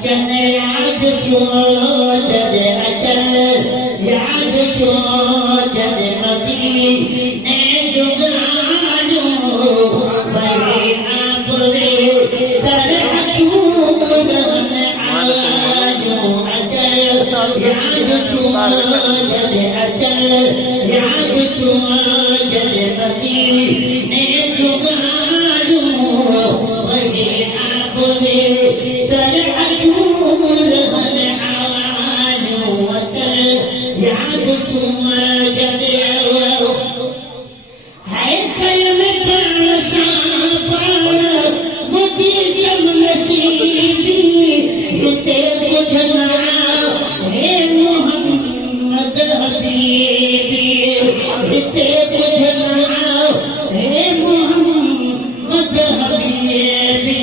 अचन याद छो जॾे अचन याद छो जॾे नदी ने जुगाड़ो भई आपरे तर अचूर आयो अचन याद छो जॾे अचन याद छो जॾे नदी ने जुगाड़ो भई आपरे तर अचूर आयो अचन याद छो जॾे है कयल पाण सां पाण मुझी जम नसीबी हिते ॿुधना हे मोहम्मद हबीबी हिते ॿुधना हे मोहम्मद हबीबी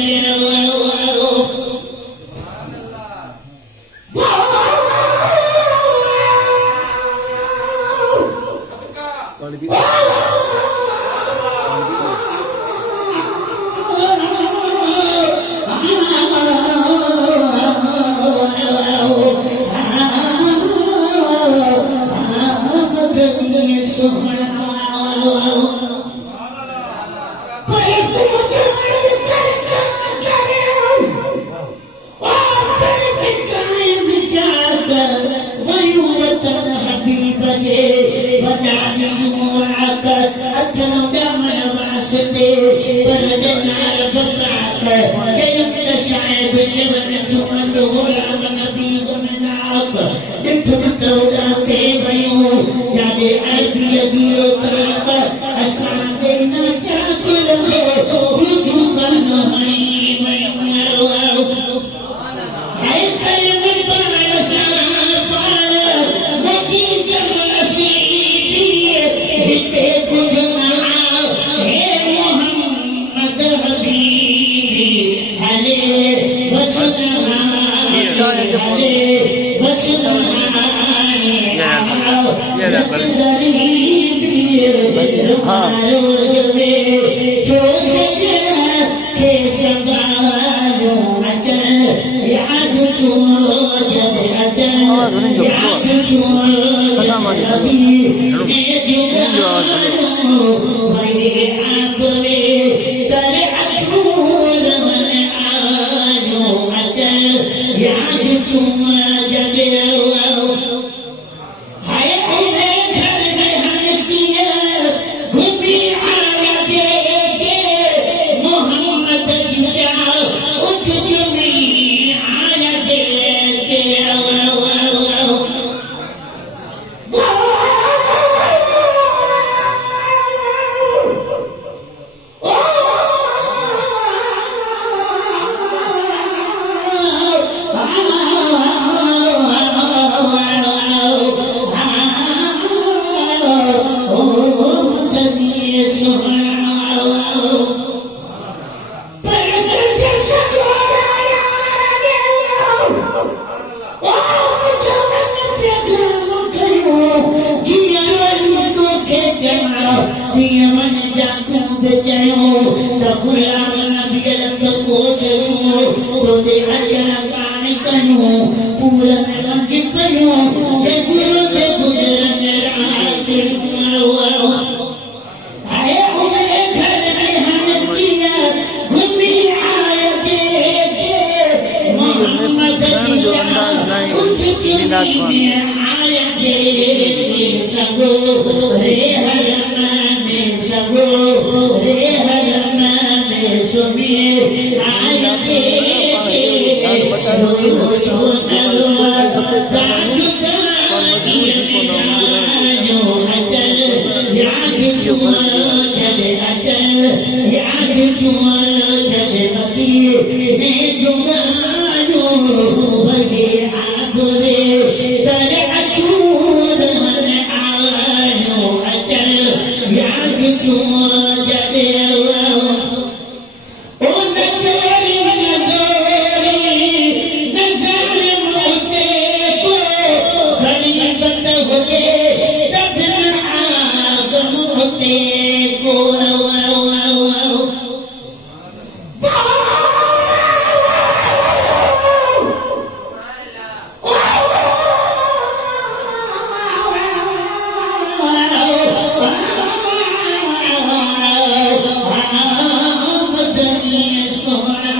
सोहरा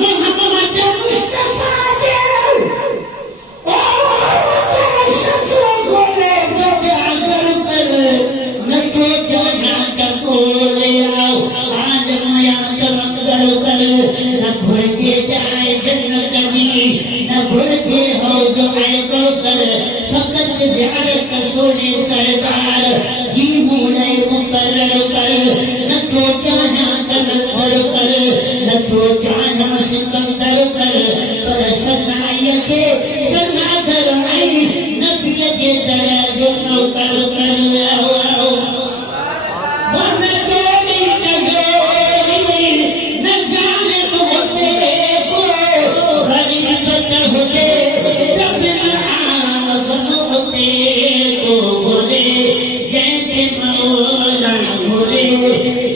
मोहम्मद मुस्तफा दे ओ तेरे सफर गोले गोले अगर कर न तो जाना को ले आओ आज माया करम कर न भूल के जाए जन्नत की न भूल के हो जो आए कौसर फकत ज़ियारत सोने सरदार जी मुने मुकर्रर कर न तो जाना कलंदर कर न तो जाना सिकंदर कर पर सनाय के सनागर आई नबी जे दर जो नौकर कर आओ वन चोरी नजोरी न जालिम होते को गरीबत होते जब आगम होते को बोले जैसे मौला बोले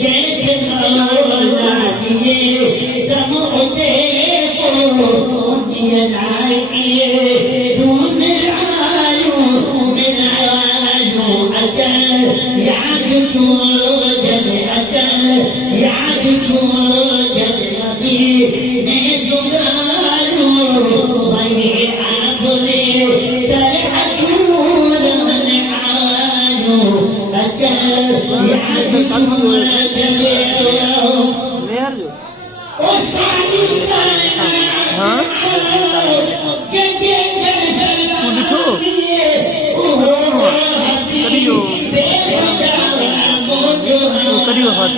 जैसे मौला दिए दम होते को मिलाए किए तुम आयो अकल याद छो जब अकल याद छो जब नबी ने जुगालो भाई आबले तर अखूर मन आयो अकल याद छो जब ओ सारी हाँ? कभी वफात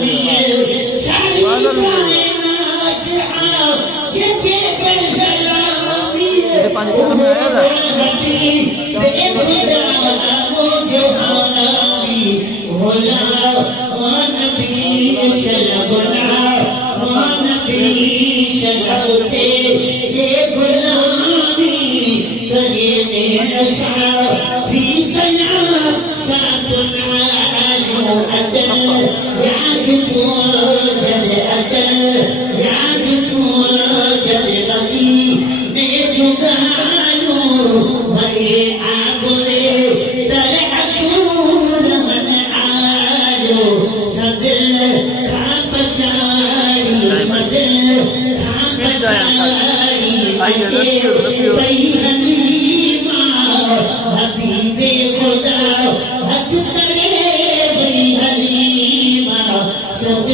जैसे पानी पेड़ में आया था हबीबे खुदा हक करे भाई हलीमा सब